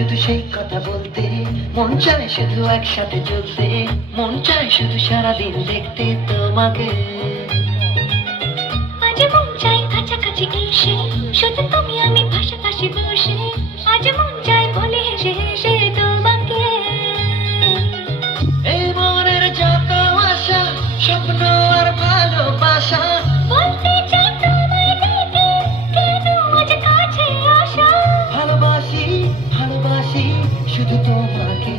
শুধু সেই কথা বলতে, মন চায় শুধু একসাথে চলতে, মন চায় শুধু সারাদিন দেখতে তোমাকে। আজ মন চায় কাছাকাছি এসে, শুধু তুমি আমি পাশাপাশি বসে, আজ মন চায় বলে হেসে হেসে তোমাকে। এই মনের যত আশা, স্বপ্ন আর ভালোবাসা, বলতে চাই তোমায় দেখে, কেন আজ কাছে আসা। ভালোবাসি ভালোবাসি শুধু তোমাকে।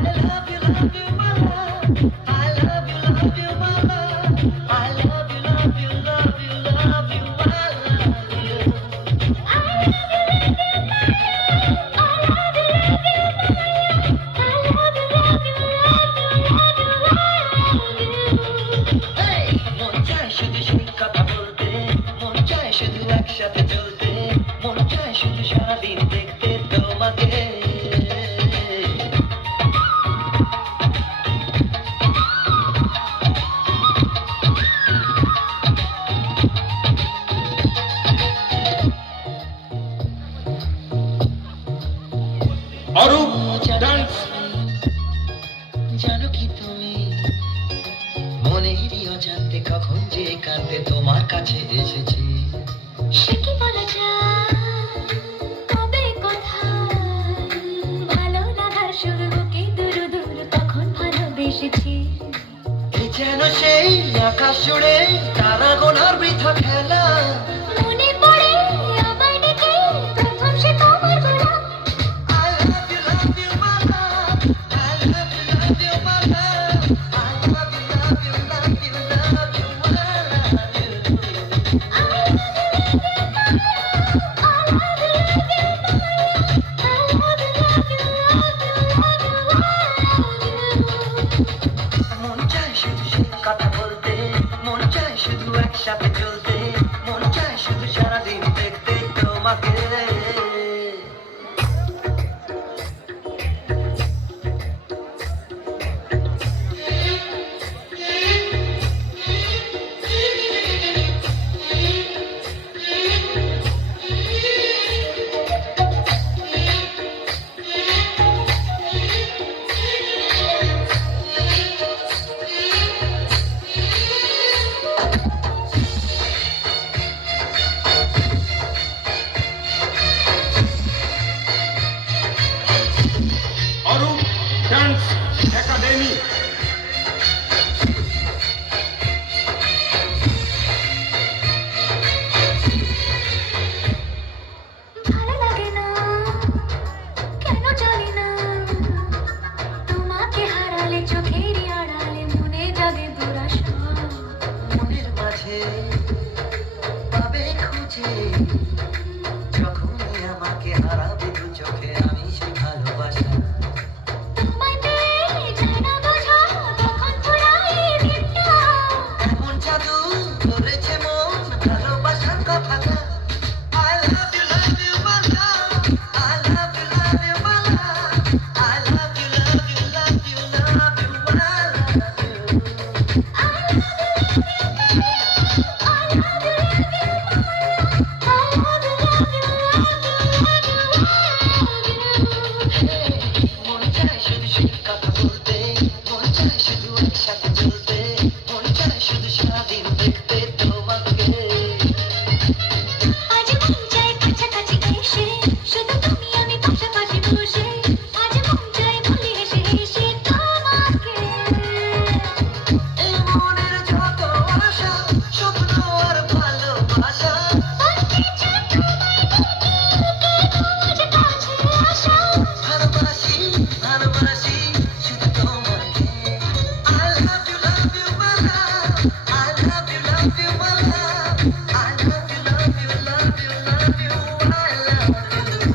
I love you, love you, my love. I love you, love you, love you, love you, love you, I love you. Hey, মন চায় শুধু সেই কথা বলতে, মন চায় শুধু একসাথে চলতে, মন চায় শুধু সারাদিন দেখতে তোমাকে। অরূপ ডান্স। জানো কি তুমি মনেরই অজান্তে কখন যে কাঁদতে তোমার কাছে এসেছি। সে কি বলা যায়, কবে কোথায়, ভালো লাগার শুরু কি দূর দূর তখন ভালোবেসেছি। এই যেন সেই আকাশ জুড়ে তারা গোনার বৃথা খেলা। মনে পড়ে আমার ডেকে প্রথম সে তোমার গলা। I love you, love you, my love. I love you, love you, my love. I love you, love you, love you, love you, I love you. মন চায় শুধু সেই কথা বলতে, মন চায় শুধু একসাথে চলতে, মন চায় শুধু সারাদিন দেখতে তোমাকে। Arup dance academy. ভালো লাগে না কেন জানি না, তোমাকে হারালে চোখেরই আড়ালে মনে যাবে দুরাশা। মনের মাঝে পাবে খুঁজে, যখনই আমাকে হারাবে দু চোখে আমি সেই ভালোবাসা। তোমায় পেয়ে যায় না বোঝা, তখন ফুরায় দিনটা। এমন জাদু করেছে মন ভালোবাসার কথাটা। I love you, my love. I love you, my love. I love you, love you, love you, love you, I love you. মন চায় শুধু সেই কথা বলতে, মন চায় শুধু একসাথে চলতে, মন চায় শুধু সারাদিন দেখতে তোমাকে। আজ মন চায় কাছাকাছি এসে, শুধু তুমি আমি পাশাপাশি বসে, আজ মন চায় বলে হেসে হেসে তোমাকে। এই মনের যত আশা, স্বপ্ন আর ভালোবাসা, বলতে চাই তোমায় দেখে, কেন আজ কাছে আসা। ভালোবাসি ভালোবাসি শুধু তোমাকে। I love you, my love. I love you, my love. I love you, love you, love you, love you, I love you.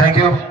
Thank you.